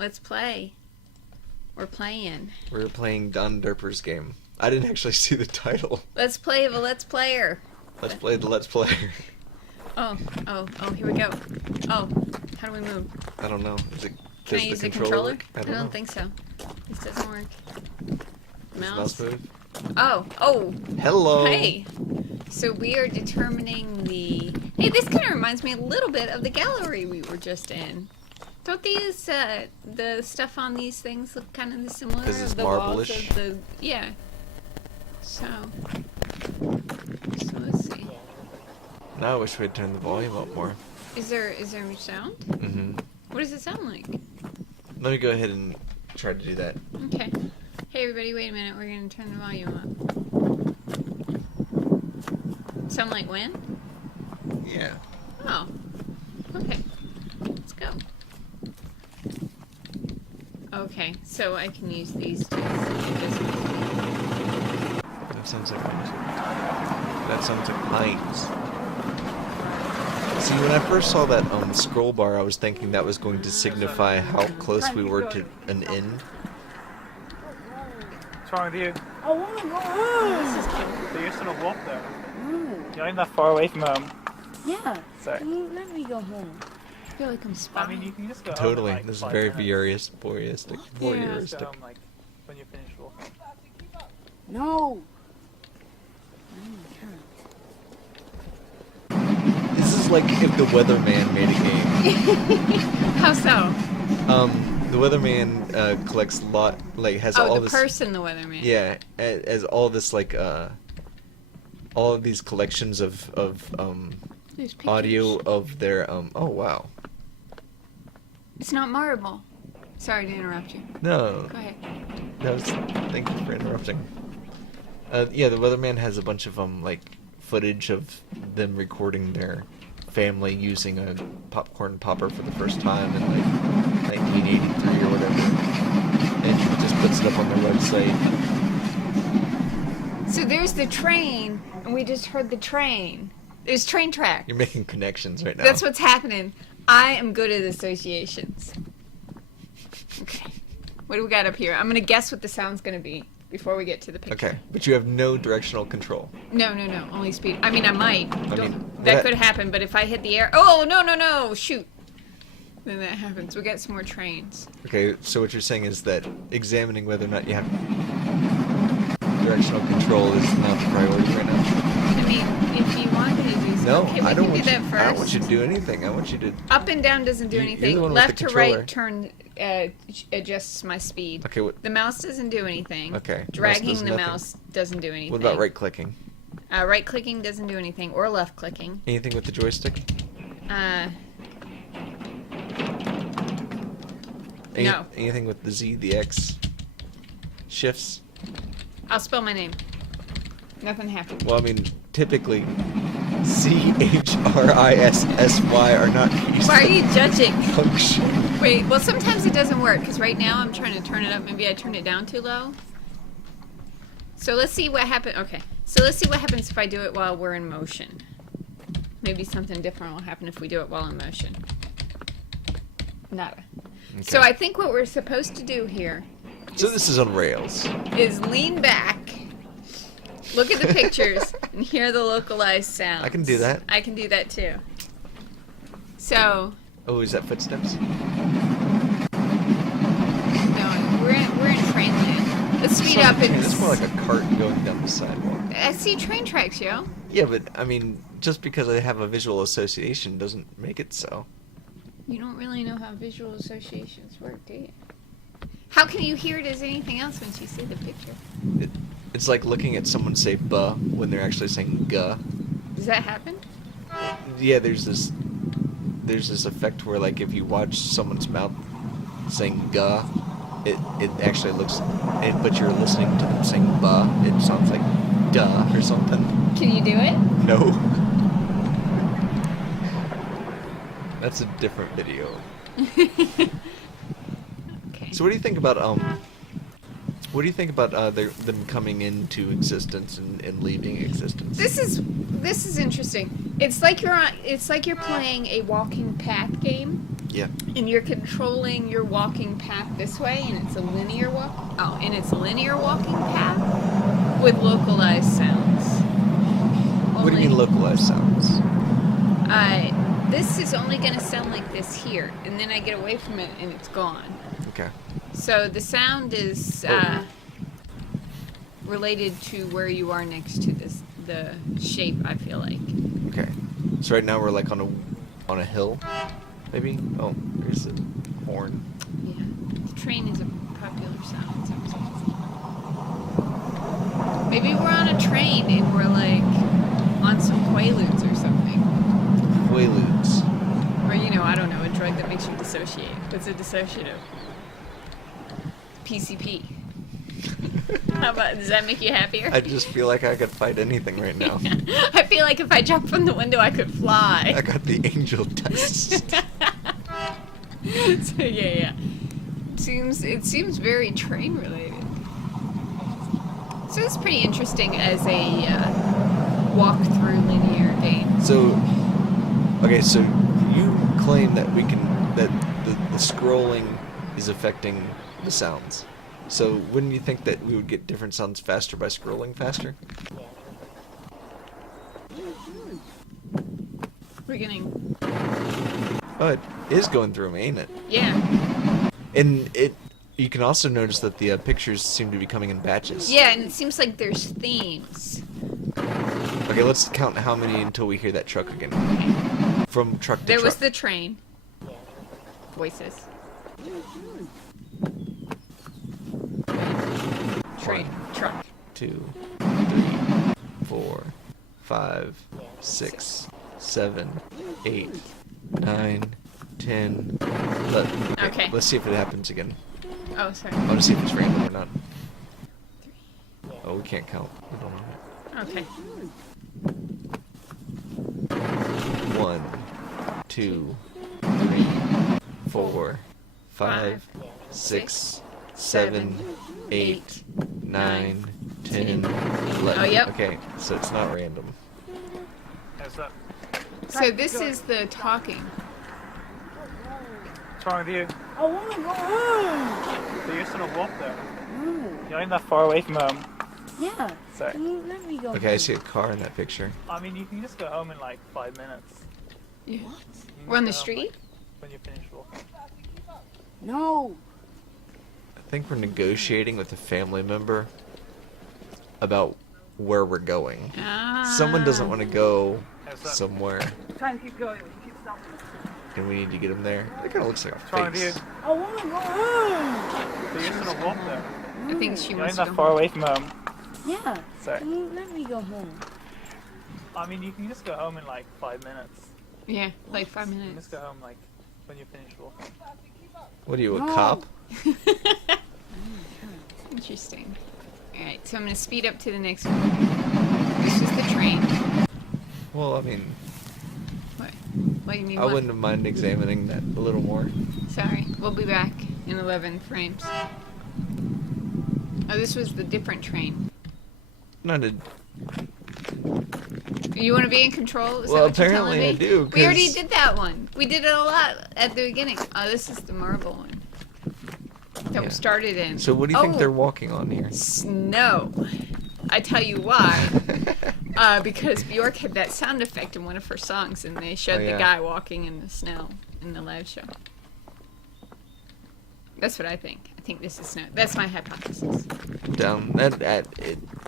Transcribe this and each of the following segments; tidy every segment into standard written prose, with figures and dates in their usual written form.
Let's play. We're playing. We're playing Don Derper's game. I didn't actually see the title. Let's play the Let's Player. Let's play the Let's Player. Oh, here we go. Oh, how do we move? I don't know. Can I use the controller? I don't know. think so. This doesn't work. Does Mouse. the mouse move? Oh. Hello. Hey. So we are determining the... Hey, this kind of reminds me a little bit of the gallery we were just in. Don't these, the stuff on these things look kind of similar? Because it's the walls marble-ish? of the... Yeah. So let's see. Now I wish we'd turn the volume up more. Is there sound? Mm-hmm. What does it sound like? Let me go ahead and try to do that. Okay. Hey everybody, wait a minute. We're going to turn the volume up. Sound like when? Yeah. Oh. Okay. Let's go. Okay, so I can use these two. That sounds like mines. See, when I first saw that scroll bar, I was thinking that was going to signify how close we were to an end. What's wrong with you? I want to go home. This is cute. But you're sort of walk there. Mm. You're not that far away from home. Yeah. Sorry. Let me go home. I feel like I'm I spying. mean, you can just go home Totally. in, like, This is 5 very minutes. voyeuristic. Just Voyeuristic. go home, like, when you're finished walking. No. This is like if the Weatherman made a game. How so? The Weatherman collects has all the this. person, the weatherman. Yeah, as all this all of these collections of There's pictures. audio of their oh wow. It's not marble. Sorry to interrupt you. No, Go ahead. thank you for interrupting. Yeah, the Weatherman has a bunch of footage of them recording their family using a popcorn popper for the first time in 1983 or whatever, and just puts it up on their website. So there's the train, and we just heard the train. There's train track. You're making connections right now. That's what's happening. I am good at associations. Okay. What do we got up here? I'm gonna guess what the sound's gonna be before we get to the picture. Okay, but you have no directional control. No. Only speed. I mean, I might. mean, That could happen, but if I hit the air... Oh, no. Shoot. Then that happens. We got some more trains. Okay, so what you're saying is that examining whether or not you have directional control is not the priority right now. I mean, if you wanted to do something... No, okay, I don't want we can do you. that first. I don't want you to do anything. I want you to. Up and down doesn't do You're anything. the one with Left the to right controller. turn adjusts my speed. Okay, what? The mouse doesn't do anything. Okay, mouse Dragging does the nothing. mouse doesn't do anything. What about right clicking? Right clicking doesn't do anything, or left clicking. Anything with the joystick? No. Anything with the Z, the X, shifts? I'll spell my name. Nothing happened. Well, I mean, typically, CHRISSY are not used Why are to you judging? function. Wait, well sometimes it doesn't work, because right now I'm trying to turn it up. Maybe I turned it down too low. So let's see what happens. Okay, so let's see what happens if I do it while we're in motion. Maybe something different will happen if we do it while in motion. Nada. Okay. So I think what we're supposed to do here So this is on rails. is lean back, look at the pictures, and hear the localized sounds. I can do that. I can do that too. So, Oh, is that footsteps? no, we're in train land. Let's speed up and... It's more like a cart going down the sidewalk. I see train tracks, yo. Yeah, but I mean, just because I have a visual association doesn't make it so. You don't really know how visual associations work, do you? How can you hear it as anything else once you see the picture? It's like looking at someone say "buh" when they're actually saying "guh." Does that happen? Yeah, there's this effect where like if you watch someone's mouth saying "guh," it actually looks, but you're listening to them saying "buh," it sounds like "duh" or something. Can you do it? No. That's a different video. Okay. So what do you think about them coming into existence and leaving existence? This is interesting. It's like you're playing a walking path game, Yeah. And you're controlling your walking path this way, and it's a linear walk. Oh, and it's a linear walking path with localized sounds. What do you mean localized sounds? This is only going to sound like this here, and then I get away from it, and it's gone. Okay. So the sound is related to where you are next to the shape, I feel like. Okay. So right now we're like on a hill, maybe. Oh, there's the horn. Yeah. The train is a popular sound. Maybe we're on a train and we're like on some Quaaludes or something. Quaaludes. Or, I don't know, a drug that makes you dissociate. What's a dissociative? PCP. How about, does that make you happier? I just feel like I could fight anything right now. I feel like if I jumped from the window, I could fly. I got the angel dust. So yeah. It seems very train related. So it's pretty interesting as a walk through linear game. So, okay, so you claim that that the scrolling is affecting the sounds. So wouldn't you think that we would get different sounds faster by scrolling faster? We're getting. Oh, it is going through me, ain't it? Yeah. And you can also notice that the pictures seem to be coming in batches. Yeah, and it seems like there's themes. Okay, let's count how many until we hear that truck again. From truck to There truck. was the train. Voices. Train. Truck. 2, 3, 4, 5, 6, 7, 8, 9, 10, 11. Okay. Let's see if it happens again. Oh, sorry. I want to see if it's random or not. Oh, we can't count. We don't know it. Okay. 1, 2, 3, 4, 5, 6, 7, 8, 9, 10, 11. Oh, yep. Okay, so it's not random. How's that? So this is the talking. What's wrong with you? I want to go home. So you're just gonna walk there. No. You're not that far away from home. Yeah. Sorry. Let me go Okay, I home. see a car in that picture. I mean, you can just go home in like 5 minutes. Yeah. You can We're on the just go home, street? like, when you finish walking. No. I think we're negotiating with a family member about where we're going. Ah. Someone doesn't want to go How's that? somewhere, Try and keep going. Keep stopping. and we need to get them there. That kind of looks like What's a wrong with you? face. I want to go home. So you're just gonna walk there. I think she You're wants not to that go far home. away from home. Yeah. Sorry. Let me go home. I mean, you can just go home in like 5 minutes. Yeah, like 5 You can minutes. just go home like when you finish walking. What are you, a No. cop? Interesting. Alright, so I'm going to speed up to the next one. This is the train. Well, I mean, What? What do you mean? I what? wouldn't have mind examining that a little more. Sorry, we'll be back in 11 frames. Oh, this was the different train. Not a. You want to be in control? Is Well, that what you're telling apparently I me? do, We already 'cause- did that one. We did it a lot at the beginning. Oh, this is the marble one that Yeah. we started in. So what do you think Oh, they're walking on here? Snow. I tell you why. Because Bjork had that sound effect in one of her songs, and they showed Oh, the yeah. guy walking in the snow in the live show. That's what I think. I think this is snow. That's my hypothesis. Down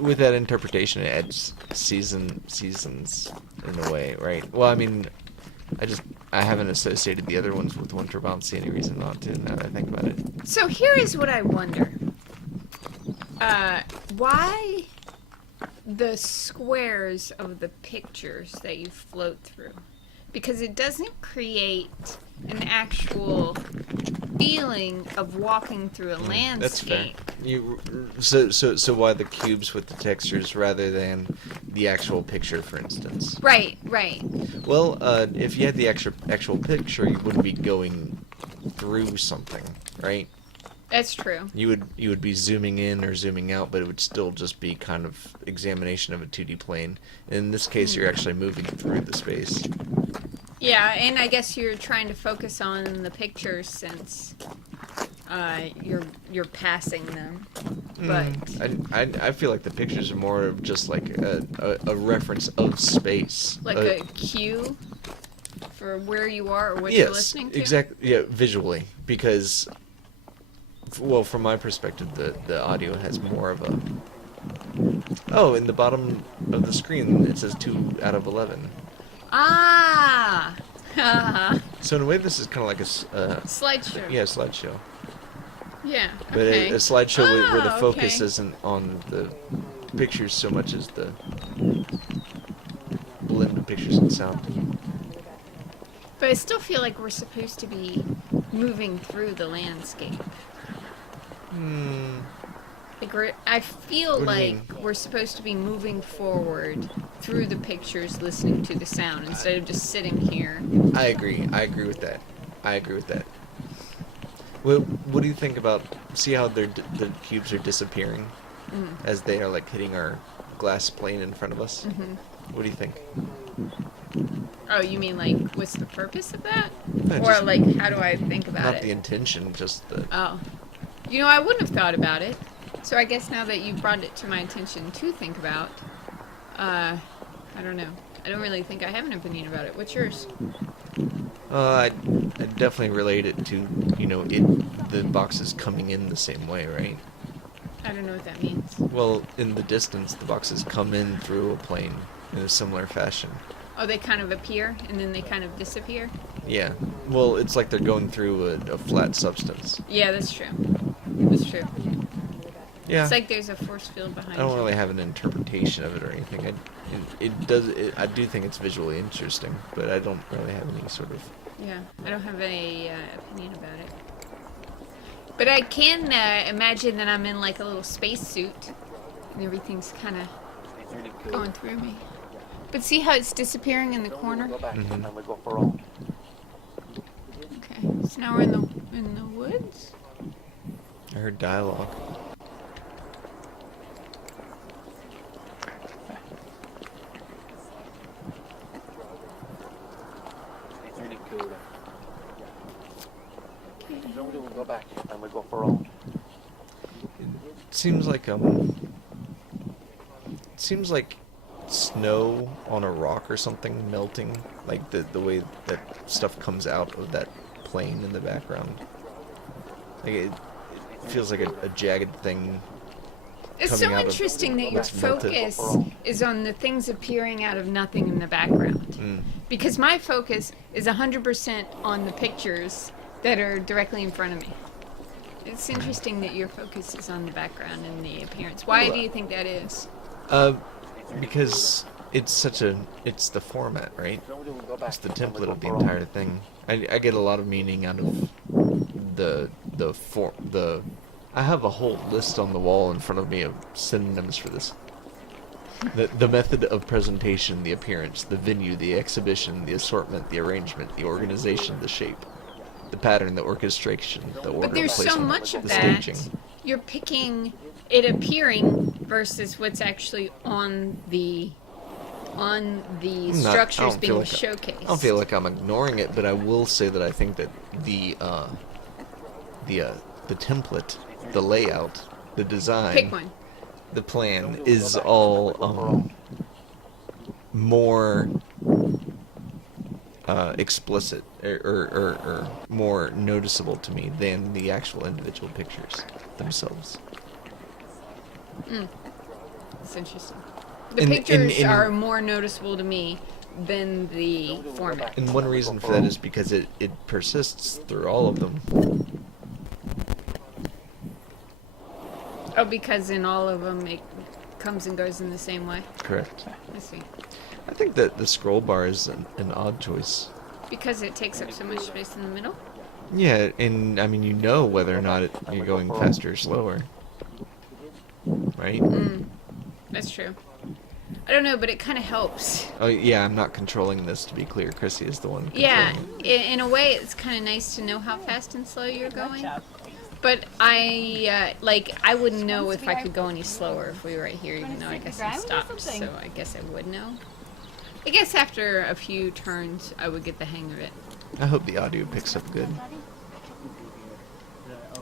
with that interpretation, it adds seasons in a way, right? Well, I mean, I haven't associated the other ones with Winter Bounce any reason not to. Now that I think about it. So here is what I wonder. Why the squares of the pictures that you float through? Because it doesn't create an actual feeling of walking through a That's fair. landscape. So why the cubes with the textures rather than the actual picture, for instance? Right, right. Well, if you had the actual picture, you wouldn't be going through something, right? That's true. You would be zooming in or zooming out, but it would still just be kind of examination of a 2D plane. In this case, you're actually moving through the space. Yeah, and I guess you're trying to focus on the pictures since you're passing them. But I feel like the pictures are more of just like a reference of space. like a cue for where you are or what yes, you're listening to. exactly. Yeah, visually, because, well, from my perspective, the audio has more of a. Oh, in the bottom of the screen it says 2 out of 11. Ah. So in a way, this is kind of like Slideshow. yeah, slideshow. Yeah. But Okay. a slideshow where the focus okay. isn't on the pictures so much as the blend of pictures and sound. But I still feel like we're supposed to be moving through the landscape. Like I feel What do you like mean? we're supposed to be moving forward through the pictures, listening to the sound instead of just sitting here. I agree. I agree with that. I agree with that. What do you think about? See how the cubes are disappearing as they are like hitting our glass plane in front of us. What do you think? Oh, you mean like what's the purpose of that? No, Or just like how do I think about not it? the intention, just the. Oh. You know, I wouldn't have thought about it. So I guess now that you've brought it to my attention to think about, I don't know. I don't really think I have an opinion about it. What's yours? I definitely relate it to the boxes coming in the same way, right? I don't know what that means. Well, in the distance, the boxes come in through a plane in a similar fashion. Oh, they kind of appear and then they kind of disappear? Yeah. Well, it's like they're going through a flat substance. Yeah, that's true. That's true. Yeah. It's like there's a force field behind I don't you. really have an interpretation of it or anything. I do think it's visually interesting, but I don't really have any sort of. Yeah, I don't have a opinion about it. But I can imagine that I'm in like a little space suit and everything's kind of going through me. But see how it's disappearing in the corner? Okay, so now we're in the woods? I heard dialogue. Go back and we go for all. Seems like snow on a rock or something melting, like the way that stuff comes out of that plane in the background. Like it feels like a jagged thing. It's Coming so out of interesting that your what's melted. focus is on the things appearing out of nothing in the background. Because my focus is 100% on the pictures that are directly in front of me. It's interesting that your focus is on the background and the appearance. Why do you think that is? Because it's the format, right? It's the template of the entire thing. I get a lot of meaning out of I have a whole list on the wall in front of me of synonyms for this. The method of presentation, the appearance, the venue, the exhibition, the assortment, the arrangement, the organization, the shape, the pattern, the orchestration, the order, But there's so placement, much of the that. staging. You're picking it appearing versus what's actually on the structures being showcased. I don't feel like I'm ignoring it, but I will say that I think that the template, the layout, the design, Pick one. the plan is all more explicit or more noticeable to me than the actual individual pictures themselves. That's interesting. The In- pictures in- are more noticeable to me than the format. And one reason for that is because it persists through all of them. Oh, because in all of them it comes and goes in the same way. Correct. I see. I think that the scroll bar is an odd choice. Because it takes up so much space in the middle. Yeah, and I mean, whether or not you're going faster or slower. Right? That's true. I don't know, but it kind of helps. Oh, yeah, I'm not controlling this, to be clear. Chrissy is the one Yeah, controlling in a way, it's kind of nice to know how fast and slow you're going. But I wouldn't know if I could go any slower if we were right here, even though I guess I stopped, so I guess I would know. I guess after a few turns, I would get the hang of it. I hope the audio picks up good.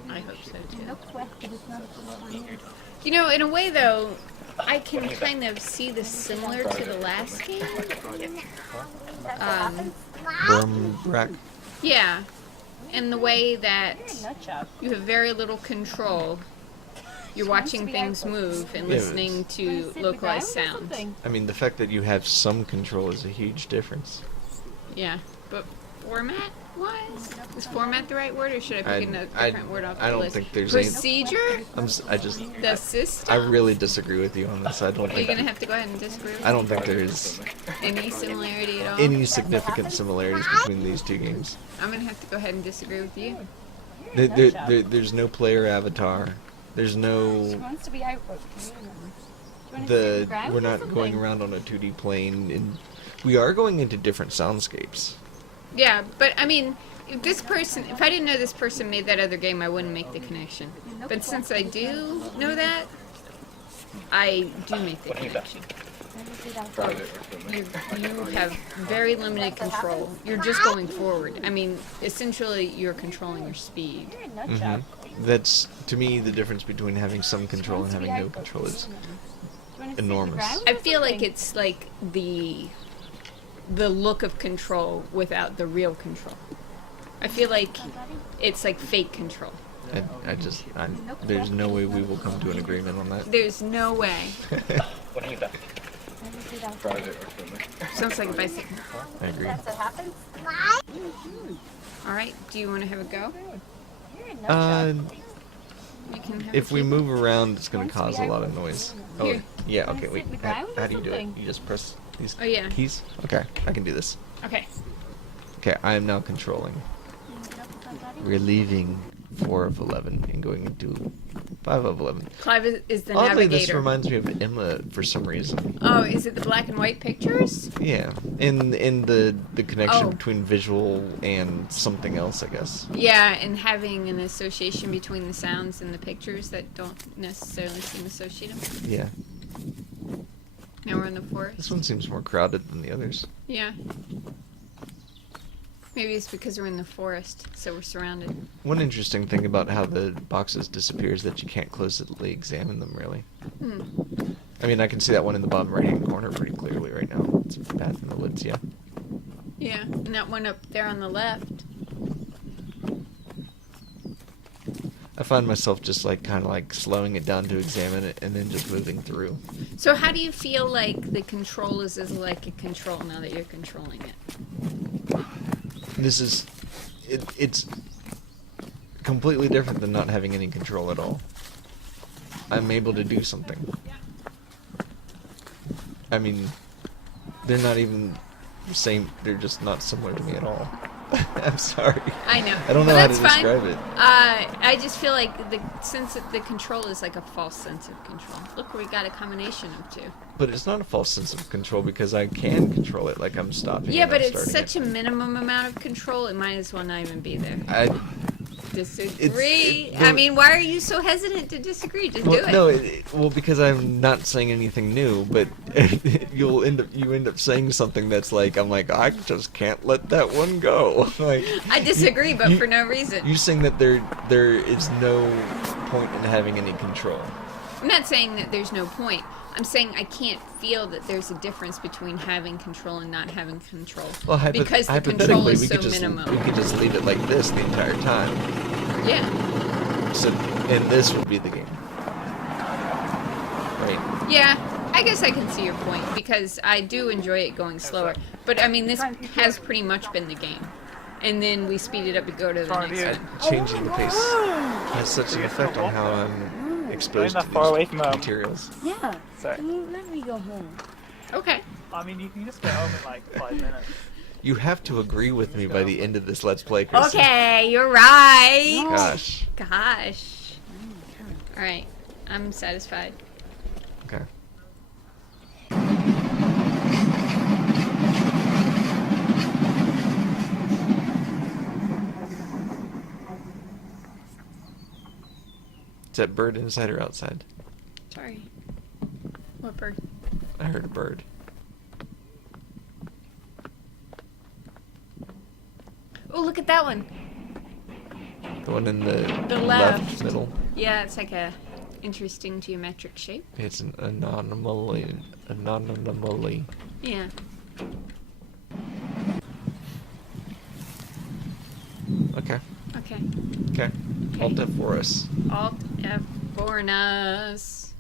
I hope so too. Looks wet, but it's not a good one. You know, in a way though, I can kind of see this similar to the last game. Rack. Yeah, in the way that Nut job. you have very little control. You're watching things move and Yeah, listening to localized sounds. I mean, the fact that you have some control is a huge difference. Yeah, but format-wise, is format the right word, or should I pick a different word off the I don't list? think there's any. Procedure? The system? I really disagree with you on this. I don't Are you think. gonna have to go ahead and disagree with I don't me? think there's Any similarity at all? any significant similarities between these two games. I'm gonna have to go ahead and disagree with you. There's no player avatar. There's She no wants to be out. we're not going around on a 2D plane, and we are going into different soundscapes. Yeah, but I mean, if I didn't know this person made that other game, I wouldn't make the connection. But since I do know that, I do make the connection. You have very limited control. You're just going forward. I mean, essentially, you're controlling your speed. That's, to me, the difference between having some control and having no control is enormous. I feel like it's like the look of control without the real control. I feel like it's like fake control. There's no way we will come to an agreement on that. There's no way. Sounds like a bicycle. I agree. All right. Do you want to have a go? You can have If a we few. move around, it's going to cause a lot of noise. Oh, Here. yeah, okay, wait. sit the ground How or do you do it? something? You just press these Oh, yeah. keys? Okay, I can do this. Okay. Okay, I am now controlling. We're leaving 4 of 11 and going into 5 of 11. Clive is the Oddly, this navigator. reminds me of Emma for some reason. Oh, is it the black and white pictures? Yeah, in the connection Oh. between visual and something else, I guess. Yeah, and having an association between the sounds and the pictures that don't necessarily seem associated. Yeah, Now we're in the this forest. one seems more crowded than the others. Yeah. Maybe it's because we're in the forest, so we're surrounded. One interesting thing about how the boxes disappear is that you can't closely examine them, really. Hmm. I mean, I can see that one in the bottom right-hand corner pretty clearly right now. It's a path in the woods, yeah. Yeah, and that one up there on the left. I find myself just like kind of like slowing it down to examine it and then just moving through. So how do you feel like the control is like a control now that you're controlling it? This is, it's completely different than not having any control at all. I'm able to do something. I mean, they're not even the same, they're just not similar to me at all. I'm sorry. I know. I don't know But how to that's fine. describe it. I just feel like the sense that the control is like a false sense of control. Look, we got a combination of two. But it's not a false sense of control because I can control it, like I'm stopping Yeah, it, but I'm it's starting such a minimum amount of control, it might as well not even be there. I Disagree. it- I mean, why are you so hesitant to disagree? Just do it. No, well, because I'm not saying anything new, but you end up saying something that's like, I'm like, I just can't let that one go. Like, I disagree, but you- for no reason. You saying that there is no point in having any control. I'm not saying that there's no point. I'm saying I can't feel that there's a difference between having control and not having control. Well, because the hypothetically, control is we so could just minimum. we could just leave it like this the entire time. Yeah. So, and this would be the game, right? Yeah, I guess I can see your point because I do enjoy it going slower. But I mean, this has pretty much been the game. And then we speed it up to go to the Front next view. one. Changing the pace has such an effect on how I'm exposed Going to that far away from these home. materials. Yeah. Sorry. Let me go home. Okay. I mean, you can just get home in like 5 minutes. You have to agree with me by the end of this Let's Play, Chrissy. Okay, you're right. Gosh. Gosh. All right, I'm satisfied. Okay. Is that bird inside or outside? Sorry. What bird? I heard a bird. look at that one. The one in the left. middle. Yeah, it's like a interesting geometric shape. It's an anomaly. Yeah. Okay. Okay. Okay. Alt F for us. Alt F for us.